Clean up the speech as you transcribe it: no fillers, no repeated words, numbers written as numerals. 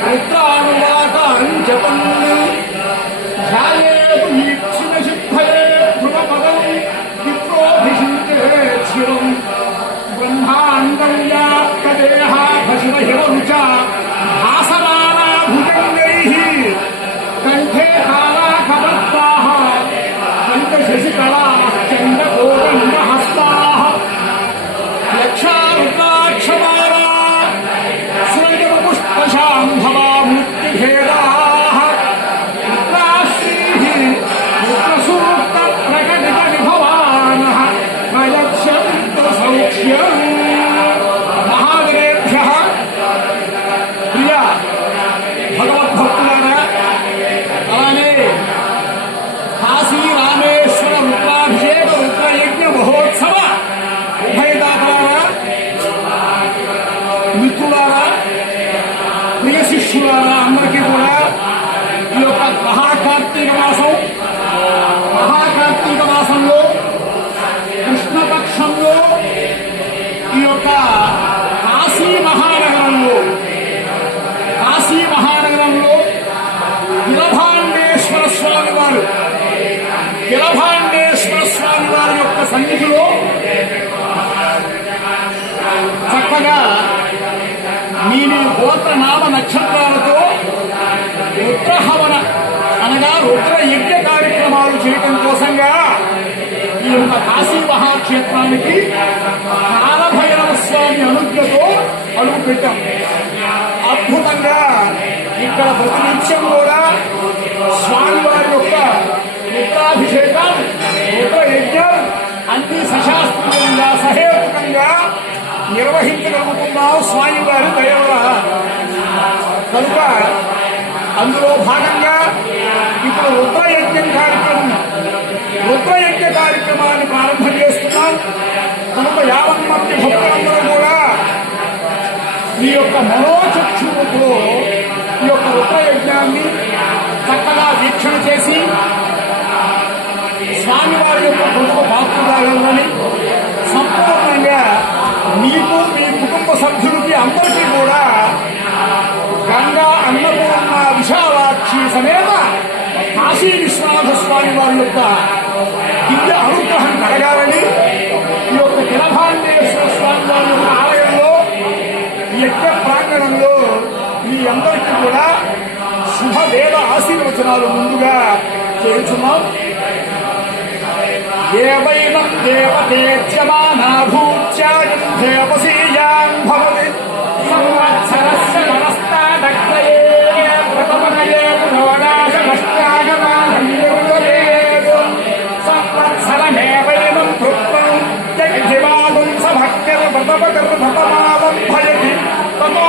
रुद्रानुवाकाञ्जपन् ध्यायेतु ईक्षिणसिद्धये ध्रुवपदम् विप्रोभिषिञ्चे शिवम् ब्रह्माण्डं व्याप्तदेहाभशिवहिररुचा भासमाना भुजङ्गैः कण्ठे कालाकपर्ताः कण्ठशशिकलाः चण्डकोदण्डहस्ताः लक्षारुद्राक्षमाला सुरजपुष्पशाम्भवा मृत्युभेदाः रुद्राश्रीः रुद्रसूक्तप्रकटितविभवानः प्रयच्छन्तु सौख्यम् महादेवेभ्यः प्रिय भगवद्भक्तुलारा అలానే కాశీ రామేశ్వర రుద్రాభిషేక రుద్రయజ్ఞ మహోత్సవ ఉభయదాతలారా మిత్రులారా ప్రియ శిష్యులారా అందరికీ కూడా ఈ యొక్క మహాకార్తీక మాసంలో కృష్ణపక్షంలో ఈ యొక్క కాశీ మహానగరంలో గిలభాండేశ్వర స్వామి వారి యొక్క సన్నిధిలో చక్కగా మీ గోత్రనామ నక్షత్రాలతో రుద్రహవన అనగా రుద్ర యజ్ఞ కార్యక్రమాలు చేయటం కోసంగా ఈ యొక్క కాశీ మహాక్షేత్రానికి కాలభైరవ స్వామి అనుజ్ఞతో అడుగు పెట్టాం. అద్భుతంగా ఇక్కడ ప్రతినిత్యం కూడా స్వామివారి యొక్క రుద్రాభిషేకం రుద్రయజ్ఞం అన్ని సశాస్త్రీయంగా సహేతుకంగా నిర్వహించగలుగుతున్నాం స్వామివారి దయవల్ల. కనుక అందులో భాగంగా ఇప్పుడు రుద్రయజ్ఞ కార్యక్రమాన్ని ప్రారంభం చేస్తున్నాం. కనుక 50 మంది భక్తులందరూ కూడా ఈ యొక్క మనోచక్షువుతో ఈ యొక్క రుద్రయజ్ఞాన్ని చక్కగా వీక్షణ చేసి స్వామివారి యొక్క కుటుంబ పాత్రదారులని సంపూర్ణంగా మీకు మీ కుటుంబ సభ్యులకి అందరికీ కూడా గంగా అన్నపూర్ణ విశాలాక్షి సమేత కాశీ విశ్వనాథ స్వామి వారి యొక్క దివ్య అనుగ్రహం కలగాలని ఈ యొక్క గిలభాండేశ్వర స్వామి వారి యొక్క ఆలయంలో యజ్ఞ ప్రాంగణంలో మీ అందరికీ కూడా శుభవేద ఆశీర్వచనాలు ముందుగా చేస్తున్నాం. ఏవైనం దేవతేజ్యమానా భూత్యాయం దేవసీయాం భవతి సంవత్సరస్య నమస్తాదగ్రయే ప్రథమనయే నోడాశమష్టాగమానన్యుర్వదేతు సంవత్సరమేవైనం భృత్వం జగ్జివాదం సభక్తిర్వ్రతపతిర్భతమాదం భయతి తతో